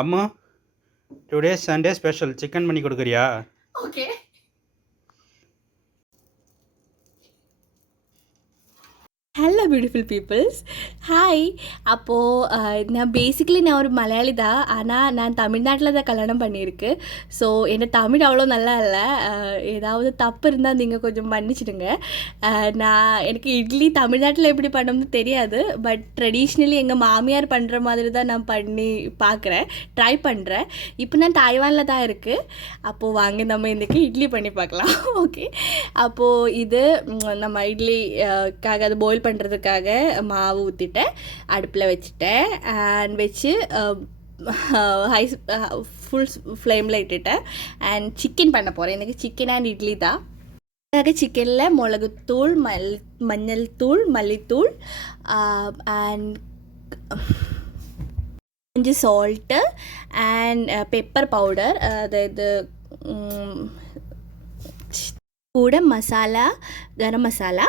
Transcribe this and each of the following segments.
அம்மா today Sunday special chicken பண்ணி கொடுக்குறியா? Okay. Hello beautiful peoples, hi. அப்போது நான் ஒரு மலையாளி தான். ஆனால் நான் தமிழ்நாட்டில் தான் கல்யாணம் பண்ணியிருக்கு. ஸோ என்ன தமிழ் அவ்வளோ நல்லா இல்லை. ஏதாவது தப்பு இருந்தால் நீங்கள் கொஞ்சம் மன்னிச்சிடுங்க. எனக்கு இட்லி தமிழ்நாட்டில் எப்படி பண்ணணும்னு தெரியாது. பட் ட்ரெடிஷ்னலி எங்கள் மாமியார் பண்ணுற மாதிரி தான் நான் பண்ணி பார்க்குறேன், ட்ரை பண்ணுறேன். இப்போ நான் தாய்வானில் தான் இருக்குது. அப்போது வாங்க நம்ம இன்றைக்கி இட்லி பண்ணி பார்க்கலாம். ஓகே. அப்போது இது நம்ம இட்லிக்காக அது பாயில் பண்ணுறதுக்காக மாவு ஊற்றிட்டேன், அடுப்பில் வச்சுட்டேன். அண்ட் வச்சு ஹை ஃபுல் ஃப்ளேமில் இட்டுட்டேன். அண்ட் சிக்கன் பண்ண போகிறேன். எனக்கு சிக்கன் அண்ட் இட்லி தான். அதுக்காக சிக்கனில் மிளகுத்தூள், மஞ்சள் தூள், மல்லித்தூள் அண்ட் கொஞ்சம் சால்ட்டு அண்ட் பெப்பர் பவுடர், அதாவது கூட மசாலா, கரம் மசாலா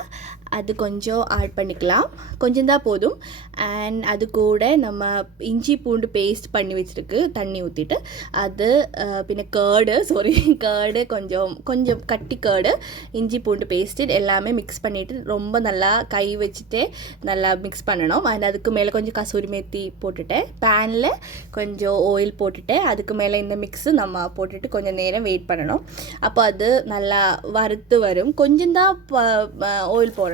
அது கொஞ்சம் ஆட் பண்ணிக்கலாம். கொஞ்சம் தான் போதும். அண்ட் அது கூட நம்ம இஞ்சி பூண்டு பேஸ்ட் பண்ணி வச்சுருக்கு தண்ணி ஊற்றிட்டு அது, பின்ன கேர்டு கொஞ்சம் கட்டி கேர்டு, இஞ்சி பூண்டு பேஸ்ட்டு எல்லாமே மிக்ஸ் பண்ணிவிட்டு ரொம்ப நல்லா கை வச்சுட்டு நல்லா மிக்ஸ் பண்ணணும். அண்ட் அதுக்கு மேலே கொஞ்சம் கசூரி மேத்தி போட்டுட்டேன். பேனில் கொஞ்சம் ஆயில் போட்டுட்டு அதுக்கு மேலே இந்த மிக்ஸு நம்ம போட்டுட்டு கொஞ்சம் நேரம் வெயிட் பண்ணணும். அப்போ அது நல்லா வறுத்து வரும். கொஞ்சம் தான் ஆயில் போடணும்.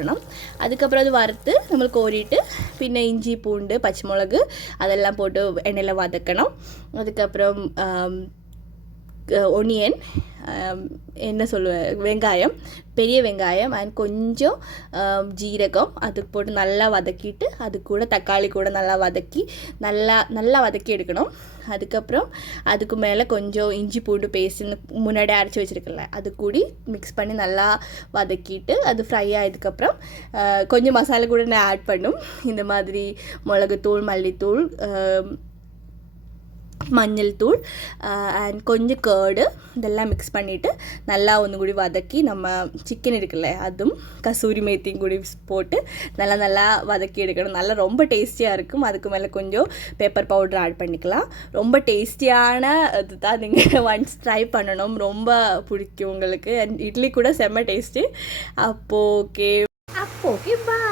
அதுக்கப்புறம் அது வறுத்து நம்மளுக்கு கோரிட்டு பின்ன இஞ்சி பூண்டு பச்சை மிளகு அதெல்லாம் போட்டு எண்ணெயில் வதக்கணும். அதுக்கப்புறம் ஒனியன், என்ன சொல்லுவேன், வெங்காயம், பெரிய வெங்காயம் அண்ட் கொஞ்சம் ஜீரகம் அது போட்டு நல்லா வதக்கிட்டு அது கூட தக்காளி கூட நல்லா வதக்கி நல்லா வதக்கி எடுக்கணும். அதுக்கப்புறம் அதுக்கு மேலே கொஞ்சம் இஞ்சி பூண்டு பேஸ்ட்டு முன்னாடி அரைச்சி வச்சுருக்கல அது கூடி மிக்ஸ் பண்ணி நல்லா வதக்கிட்டு அது ஃப்ரை ஆகிதுக்கப்புறம் கொஞ்சம் மசாலா கூட நான் ஆட் பண்ணும். இந்த மாதிரி மிளகுத்தூள், மல்லித்தூள், மஞ்சள் தூள் அண்ட் கொஞ்சம் கேர்டு இதெல்லாம் மிக்ஸ் பண்ணிவிட்டு நல்லா ஒன்று கூடி வதக்கி நம்ம சிக்கன் இருக்குல்ல அதுவும் கசூரி மேத்தியும் கூடி போட்டு நல்லா வதக்கி எடுக்கணும். நல்லா ரொம்ப டேஸ்டியாக இருக்கும். அதுக்கு மேலே கொஞ்சம் பெப்பர் பவுடர் ஆட் பண்ணிக்கலாம். ரொம்ப டேஸ்டியான இது தான். நீங்கள் ஒன்ஸ் ட்ரை பண்ணணும், ரொம்ப பிடிக்கும் உங்களுக்கு. அண்ட் இட்லி கூட செம்ம டேஸ்ட்டு. அப்போ ஓகே பாய்.